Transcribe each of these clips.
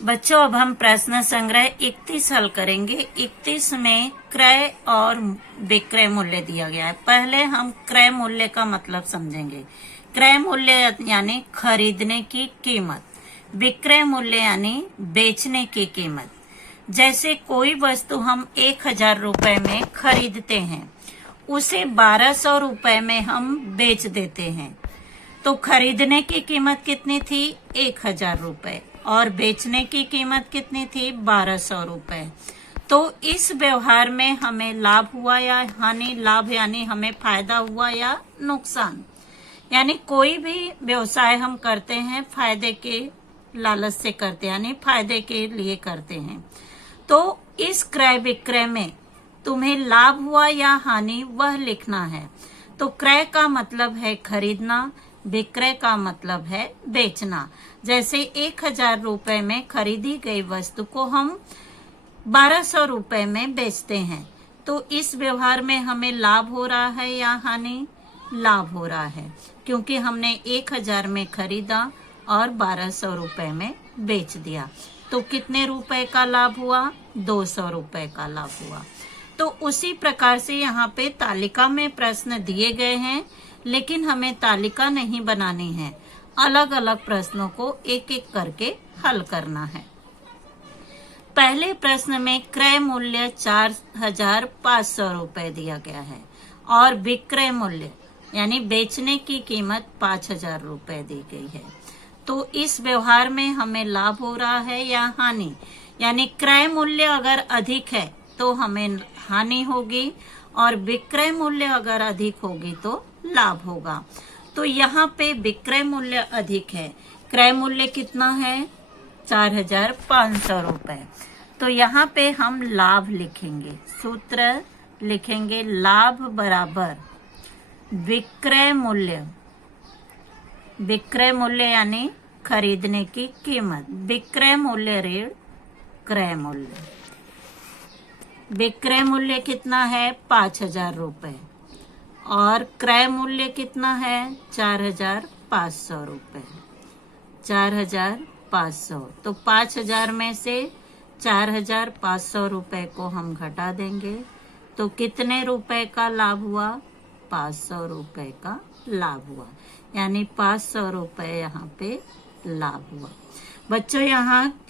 बच्चों, अब हम प्रश्न संग्रह 31 हल करेंगे। 31 में क्रय और विक्रय मूल्य दिया गया है। पहले हम क्रय मूल्य का मतलब समझेंगे। क्रय मूल्य यानी खरीदने की कीमत, विक्रय मूल्य यानी बेचने की कीमत। जैसे कोई वस्तु हम 1000 रुपए में खरीदते हैं, उसे 1200 रुपए में हम बेच देते हैं, तो खरीदने की कीमत कितनी थी? 1000 रुपए, और बेचने की कीमत कितनी थी? 1200 रुपए। तो इस व्यवहार में हमें लाभ हुआ या हानि? लाभ यानी हमें फायदा हुआ या नुकसान? यानी कोई भी व्यवसाय हम करते हैं फायदे के लालच से करते हैं, यानी फायदे के लिए करते हैं। तो इस क्रय विक्रय में तुम्हें लाभ हुआ या हानि, वह लिखना है। तो क्रय का मतलब है खरीदना, विक्रय का मतलब है बेचना। जैसे 1000 रुपए में खरीदी गई वस्तु को हम 1200 रुपए में बेचते हैं, तो इस व्यवहार में हमें लाभ हो रहा है या हानि? लाभ हो रहा है, क्योंकि हमने 1000 में खरीदा और 1200 रुपए में बेच दिया। तो कितने रुपए का लाभ हुआ? 200 रुपए का लाभ हुआ। तो उसी प्रकार से यहाँ पे तालिका में प्रश्न दिए गए हैं, लेकिन हमें तालिका नहीं बनानी है, अलग अलग प्रश्नों को एक एक करके हल करना है। पहले प्रश्न में क्रय मूल्य 4500 रुपए दिया गया है और विक्रय मूल्य यानी बेचने की कीमत 5000 रुपए दी गई है। तो इस व्यवहार में हमें लाभ हो रहा है या हानि? यानी क्रय मूल्य अगर अधिक है तो हमें हानि होगी, और विक्रय मूल्य अगर अधिक होगी तो लाभ होगा। तो यहाँ पे विक्रय मूल्य अधिक है। क्रय मूल्य कितना है? 4500 रुपए। तो यहाँ पे हम लाभ लिखेंगे, सूत्र लिखेंगे, लाभ बराबर विक्रय मूल्य। विक्रय मूल्य यानी खरीदने की कीमत, विक्रय मूल्य ऋण क्रय मूल्य। विक्रय मूल्य कितना है? 5000 रुपए, और क्रय मूल्य कितना है? 4500 रुपए। 4500। तो 5000 में से 4500 रुपए को हम घटा देंगे, तो कितने रुपए का लाभ हुआ? 500 रुपए का लाभ हुआ। यानी 500 रुपए यहाँ पे लाभ हुआ। बच्चों, यहाँ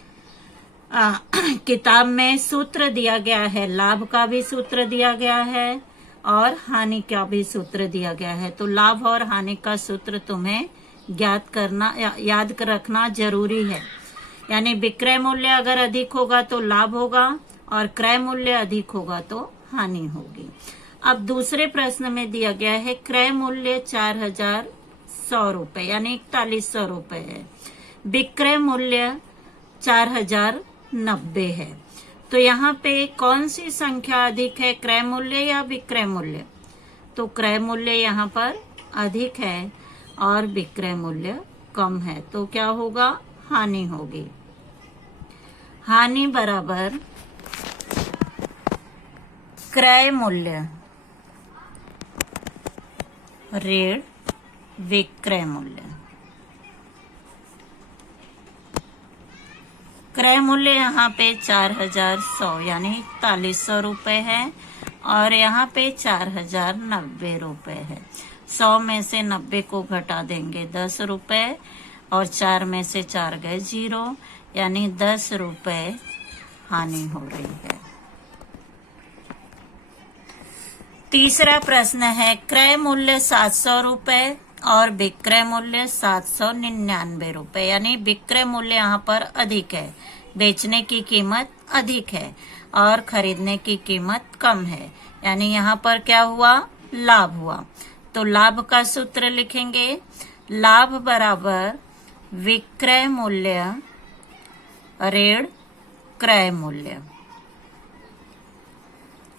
किताब में सूत्र दिया गया है, लाभ का भी सूत्र दिया गया है और हानि का भी सूत्र दिया गया है। तो लाभ और हानि का सूत्र तुम्हें ज्ञात करना, याद रखना जरूरी है। यानी विक्रय मूल्य अगर अधिक होगा तो लाभ होगा, और क्रय मूल्य अधिक होगा तो हानि होगी। अब दूसरे प्रश्न में दिया गया है क्रय मूल्य 4100 रुपए यानी 4100 रुपए है, विक्रय मूल्य 4090 है। तो यहाँ पे कौन सी संख्या अधिक है, क्रय मूल्य या विक्रय मूल्य? तो क्रय मूल्य यहाँ पर अधिक है और विक्रय मूल्य कम है, तो क्या होगा? हानि होगी। हानि बराबर क्रय मूल्य ऋण विक्रय मूल्य। क्रय मूल्य यहाँ पे 4100 यानी 4100 रुपए है, और यहाँ पे 4090 रुपए है। 100 में से 90 को घटा देंगे 10 रुपए, और 4 में से 4 गए 0, यानी 10 रुपए हानि हो रही है। तीसरा प्रश्न है क्रय मूल्य 700 रुपए और विक्रय मूल्य 799 रुपए, यानी विक्रय मूल्य यहाँ पर अधिक है, बेचने की कीमत अधिक है और खरीदने की कीमत कम है। यानी यहाँ पर क्या हुआ? लाभ हुआ। तो लाभ का सूत्र लिखेंगे, लाभ बराबर विक्रय मूल्य ऋण क्रय मूल्य।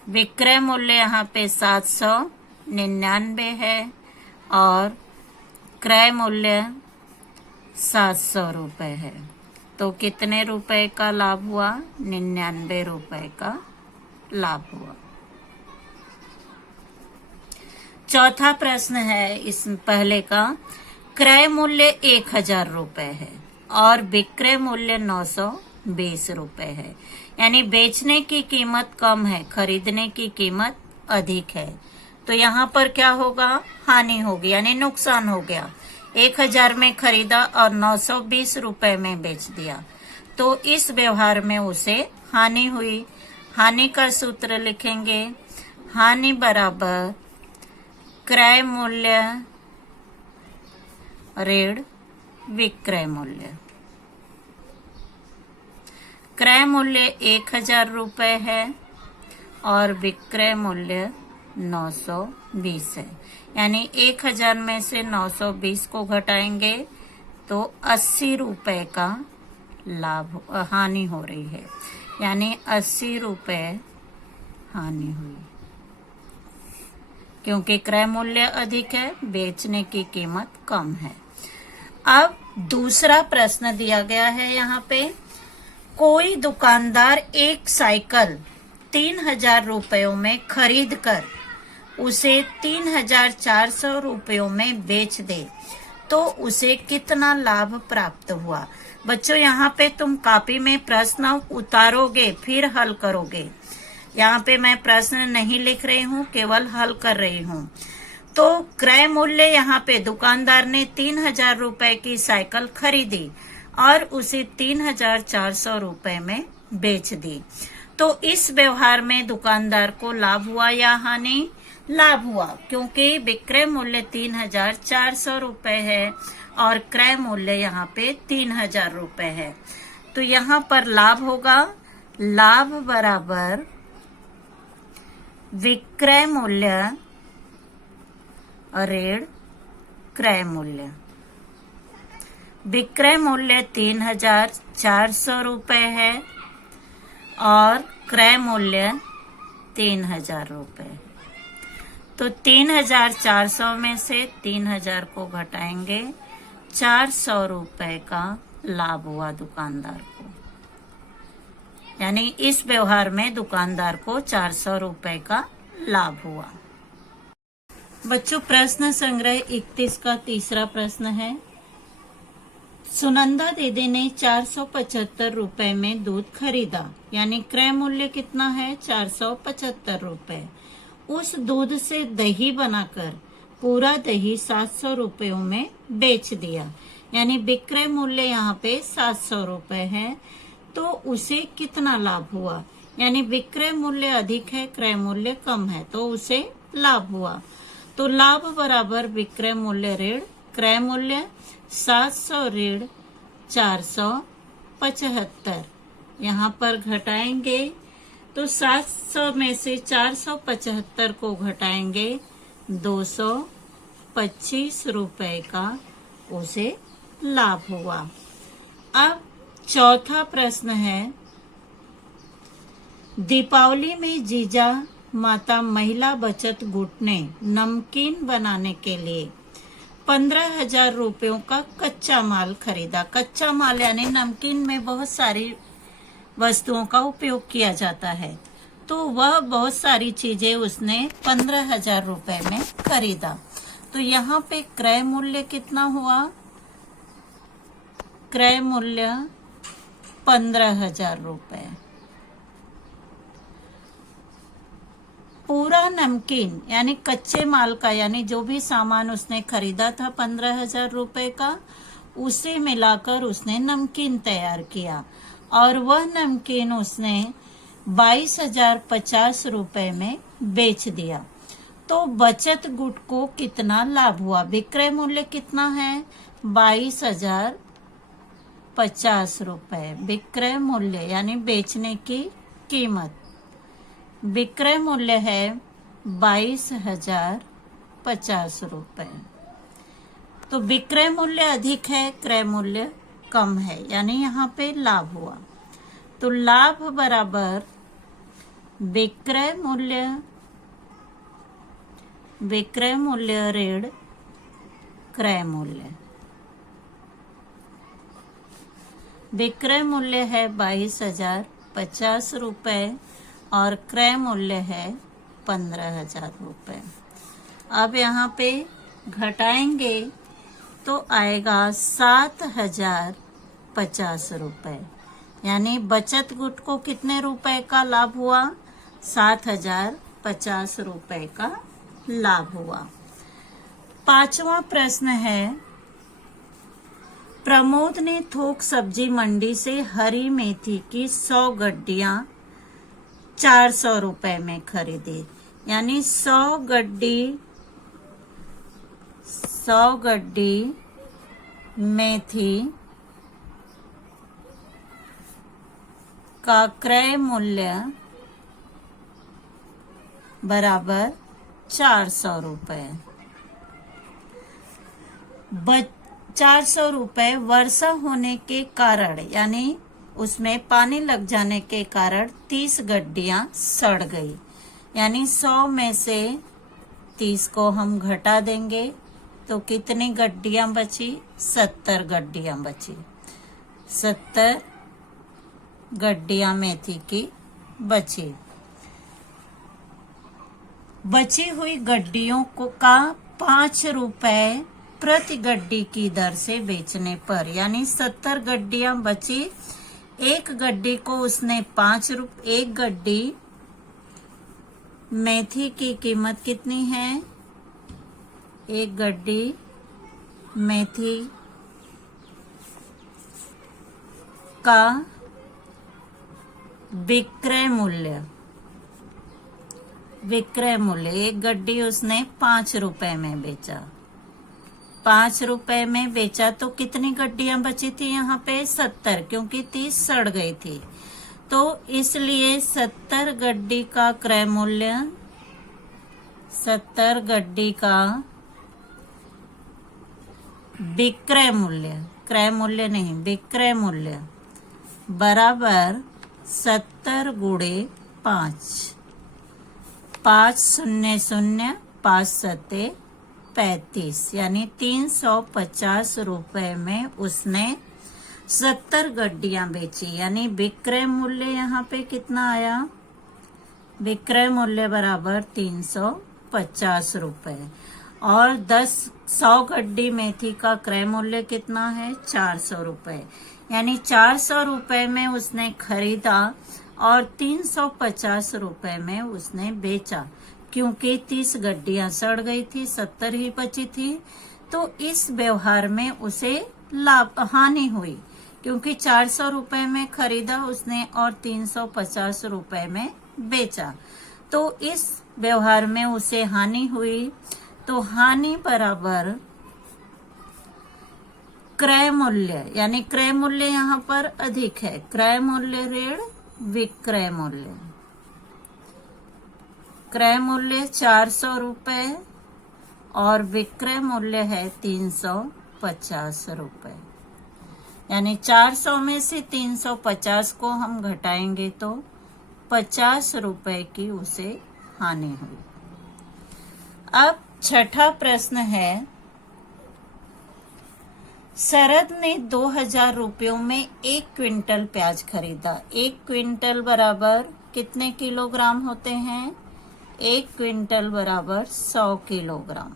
विक्रय मूल्य यहाँ पे 799 है और क्रय मूल्य 700 रुपए है। तो कितने रुपए का लाभ हुआ? 99 रुपए का लाभ हुआ। चौथा प्रश्न है इस पहले का, क्रय मूल्य 1000 रुपए है और विक्रय मूल्य ₹20 है। यानी बेचने की कीमत कम है, खरीदने की कीमत अधिक है। तो यहाँ पर क्या होगा, हानि होगी, यानी नुकसान हो गया। 1000 में खरीदा और ₹920 में बेच दिया, तो इस व्यवहार में उसे हानि हुई। हानि का सूत्र लिखेंगे, हानि बराबर क्रय मूल्य ऋण विक्रय मूल्य। क्रय मूल्य ₹1000 है और विक्रय मूल्य 920 है। यानी 1000 में से 920 को घटाएंगे तो ₹80 का हानि हो रही है। यानी ₹80 हानि हुई, क्योंकि क्रय मूल्य अधिक है, बेचने की कीमत कम है। अब दूसरा प्रश्न दिया गया है यहाँ पे, कोई दुकानदार एक साइकिल ₹3000 में खरीद कर उसे ₹3400 में बेच दे तो उसे कितना लाभ प्राप्त हुआ। बच्चों यहाँ पे तुम कॉपी में प्रश्न उतारोगे फिर हल करोगे। यहाँ पे मैं प्रश्न नहीं लिख रही हूँ, केवल हल कर रही हूँ। तो क्रय मूल्य यहाँ पे दुकानदार ने ₹3000 की साइकिल खरीदी और उसे ₹3400 में बेच दी, तो इस व्यवहार में दुकानदार को लाभ हुआ या हानि? लाभ हुआ, क्योंकि विक्रय मूल्य ₹3400 है और क्रय मूल्य यहाँ पे ₹3000 है। तो यहाँ पर लाभ होगा, लाभ बराबर विक्रय मूल्य ऋण क्रय मूल्य। विक्रय मूल्य ₹3400 है और क्रय मूल्य ₹3000। तो 3400 में से 3000 को घटाएंगे, ₹400 का लाभ हुआ दुकानदार को। यानी इस व्यवहार में दुकानदार को ₹400 का लाभ हुआ। बच्चों प्रश्न संग्रह 31 का तीसरा प्रश्न है, सुनंदा दीदी ने ₹475 में दूध खरीदा, यानी क्रय मूल्य कितना है, ₹475। उस दूध से दही बनाकर पूरा दही ₹700 में बेच दिया, यानी विक्रय मूल्य यहाँ पे ₹700 है, तो उसे कितना लाभ हुआ। यानी विक्रय मूल्य अधिक है, क्रय मूल्य कम है, तो उसे लाभ हुआ। तो लाभ बराबर विक्रय मूल्य ऋण क्रय मूल्य, 700 ऋण 475। यहाँ पर घटाएंगे तो 700 में से 475 को घटाएंगे, ₹225 का उसे लाभ हुआ। अब चौथा प्रश्न है, दीपावली में जीजा माता महिला बचत गुट ने नमकीन बनाने के लिए ₹15,000 का कच्चा माल खरीदा। कच्चा माल यानी नमकीन में बहुत सारी वस्तुओं का उपयोग किया जाता है, तो वह बहुत सारी चीजें उसने ₹15,000 में खरीदा। तो यहाँ पे क्रय मूल्य कितना हुआ, क्रय मूल्य ₹15,000। पूरा नमकीन यानी कच्चे माल का, यानी जो भी सामान उसने खरीदा था ₹15,000 का, उसे मिलाकर उसने नमकीन तैयार किया और वह नमकीन उसने ₹22,050 में बेच दिया। तो बचत गुट को कितना लाभ हुआ। विक्रय मूल्य कितना है, ₹22,050। विक्रय मूल्य यानी बेचने की कीमत, विक्रय मूल्य है ₹22,050। तो विक्रय मूल्य अधिक है, क्रय मूल्य कम है, यानी यहाँ पे लाभ हुआ। तो लाभ बराबर विक्रय मूल्य ऋण क्रय मूल्य। विक्रय मूल्य है ₹22,050 और क्रय मूल्य है ₹15,000। अब यहाँ पे घटाएंगे तो आएगा ₹7,050। यानी बचत गुट को कितने रुपए का लाभ हुआ? 7,050 रुपए का लाभ हुआ। 5वां प्रश्न है, प्रमोद ने थोक सब्जी मंडी से हरी मेथी की 100 गड्डियां 400 रुपए में खरीदी। यानी 100 गड्डी मेथी का क्रय मूल्य बराबर 400 रुपए। 400 रुपए वर्षा होने के कारण यानी उसमें पानी लग जाने के कारण 30 गड्डियां सड़ गई। यानी 100 में से 30 को हम घटा देंगे तो कितनी गड्डियां बची? 70 गड्डियां बची। 70 गड्डियां मेथी की बची। बची हुई गड्डियों को का 5 रुपए प्रति गड्डी की दर से बेचने पर, यानी 70 गड्डियां बची, एक गड्डी को उसने 5 रुपए, एक गड्डी मेथी की कीमत कितनी है? एक गड्डी मेथी का विक्रय मूल्य एक गड्डी उसने 5 रुपए में बेचा। 5 रुपए में बेचा तो कितनी गड्डियां बची थी यहाँ पे? 70, क्योंकि 30 सड़ गई थी। तो इसलिए 70 गड्डी का क्रय मूल्य, 70 गड्डी का विक्रय मूल्य, क्रय मूल्य नहीं विक्रय मूल्य बराबर 70 गुणे 5। 5 0 0 5 7 35, यानी 350 रुपए में उसने 70 गड्डियां बेची। यानी विक्रय मूल्य यहाँ पे कितना आया? विक्रय मूल्य बराबर 350 रुपए। और 100 गड्डी मेथी का क्रय मूल्य कितना है? 400 रुपए। यानी 400 रुपए में उसने खरीदा और 350 रुपए में उसने बेचा, क्योंकि 30 गड्डियां सड़ गई थी, 70 ही बची थी। तो इस व्यवहार में उसे हानि हुई, क्योंकि 400 रुपए में खरीदा उसने और 350 रुपए में बेचा। तो इस व्यवहार में उसे हानि हुई। तो हानि बराबर क्रय मूल्य, यानी क्रय मूल्य यहाँ पर अधिक है। क्रय मूल्य ऋण विक्रय मूल्य। क्रय मूल्य 400 रुपए और विक्रय मूल्य है 350 रुपए। यानी 400 में से 350 को हम घटाएंगे तो 50 रुपए की उसे हानि हुई। अब 6ठा प्रश्न है, शरद ने 2000 रुपयों में 1 क्विंटल प्याज खरीदा। 1 क्विंटल बराबर कितने किलोग्राम होते हैं? 1 क्विंटल बराबर 100 किलोग्राम।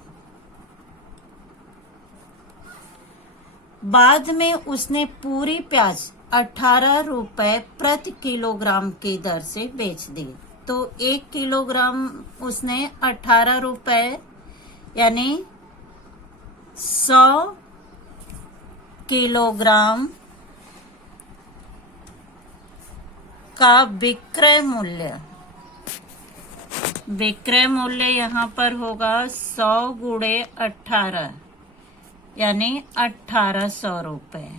बाद में उसने पूरी प्याज 18 रुपए प्रति किलोग्राम की दर से बेच दी। तो 1 किलोग्राम उसने 18 रुपए, यानी 100 किलोग्राम का विक्रय मूल्य यहाँ पर होगा 100 गुणे 18, यानी 1800 रुपए।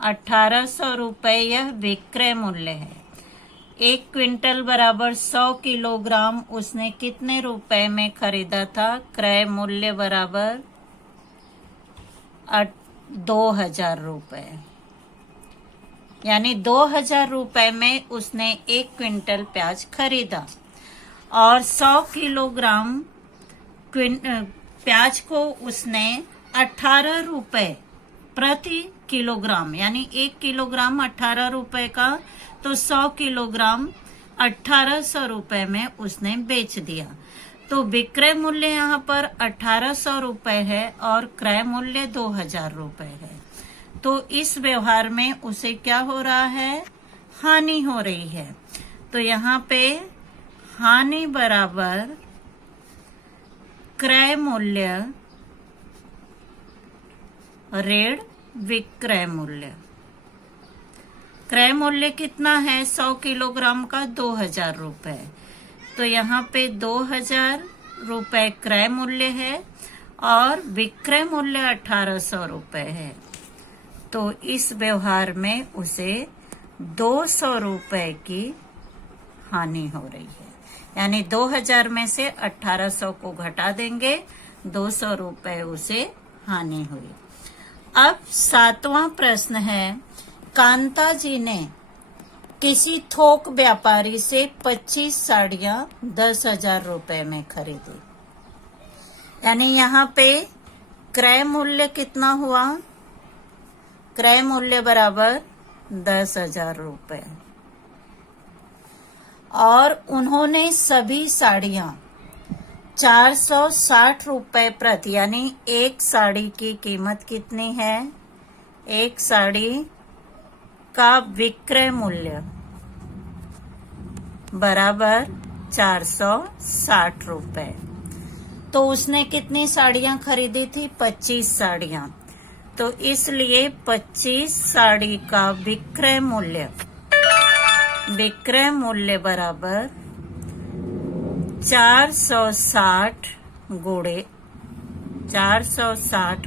1800 रुपए यह विक्रय मूल्य है। 1 क्विंटल बराबर 100 किलोग्राम उसने कितने रुपए में खरीदा था? क्रय मूल्य बराबर 2000 रुपए। यानी 2000 रुपए में उसने 1 क्विंटल प्याज खरीदा और 100 किलोग्राम प्याज को उसने 18 रुपए प्रति किलोग्राम, यानी 1 किलोग्राम 18 रुपए का, तो 100 किलोग्राम 1800 रुपए में उसने बेच दिया। तो विक्रय मूल्य यहाँ पर 1800 रुपए है और क्रय मूल्य 2000 रुपए है। तो इस व्यवहार में उसे क्या हो रहा है, हानि हो रही है। तो यहाँ पे हानि बराबर क्रय मूल्य ऋण विक्रय मूल्य। क्रय मूल्य कितना है, 100 किलोग्राम का 2000 रुपए। तो यहाँ पे 2000 रुपए क्रय मूल्य है और विक्रय मूल्य 1800 रुपए है। तो इस व्यवहार में उसे 200 रुपए की हानि हो रही है। यानी 2000 में से 1800 को घटा देंगे, 200 रुपए उसे हानि हुई। अब 7वां प्रश्न है, कांता जी ने किसी थोक व्यापारी से 25 साड़ियां 10,000 रुपए में खरीदी। यानी यहाँ पे क्रय मूल्य कितना हुआ, क्रय मूल्य बराबर 10,000 रुपए और उन्होंने सभी साड़ियां 460 रुपए प्रति, यानी एक साड़ी की कीमत कितनी है, एक साड़ी का विक्रय मूल्य बराबर 460 रुपए। तो उसने कितनी साड़ियां खरीदी थी, 25 साड़ियां। तो इसलिए 25 साड़ी का विक्रय मूल्य बराबर 460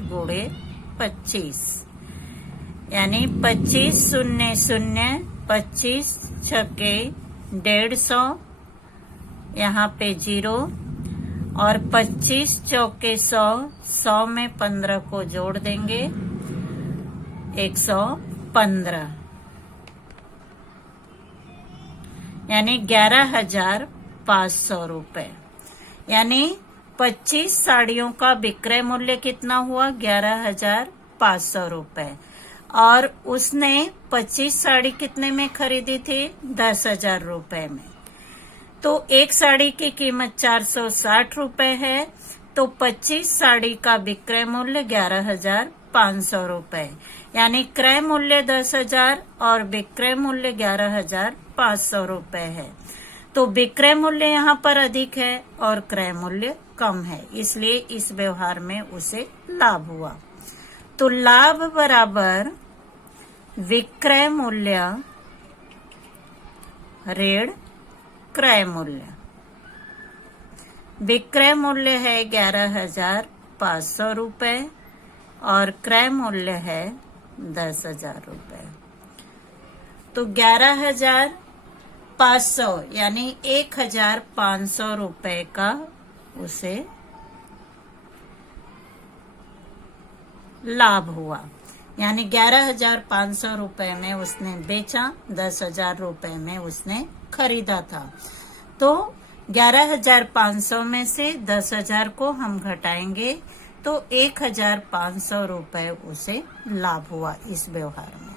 गुणे 25, यानी 25 शून्य शून्य, 25 छक्के 150, यहाँ पे 0 और 25 चौके 100, 100 में 15 को जोड़ देंगे 115, यानी 11,500 रुपए। यानी 25 साड़ियों का विक्रय मूल्य कितना हुआ, 11,500 रुपए और उसने 25 साड़ी कितने में खरीदी थी, 10,000 रुपए में। तो एक साड़ी की कीमत 460 रुपए है, तो 25 साड़ी का विक्रय मूल्य 11,500 रुपए, यानी क्रय मूल्य 10,000 और विक्रय मूल्य 11,500 रुपए है। तो विक्रय मूल्य यहाँ पर अधिक है और क्रय मूल्य कम है, इसलिए इस व्यवहार में उसे लाभ हुआ। तो लाभ बराबर विक्रय मूल्य ऋण क्रय मूल्य। विक्रय मूल्य है 11,500 रुपए और क्रय मूल्य है 10,000 रुपए। तो 11,500 यानी 1,500 रुपए का उसे लाभ हुआ। यानी 11,500 रुपए में उसने बेचा, 10,000 रुपए में उसने खरीदा था। तो 11,500 में से 10,000 को हम घटाएंगे तो 1,500 रुपए उसे लाभ हुआ इस व्यवहार में।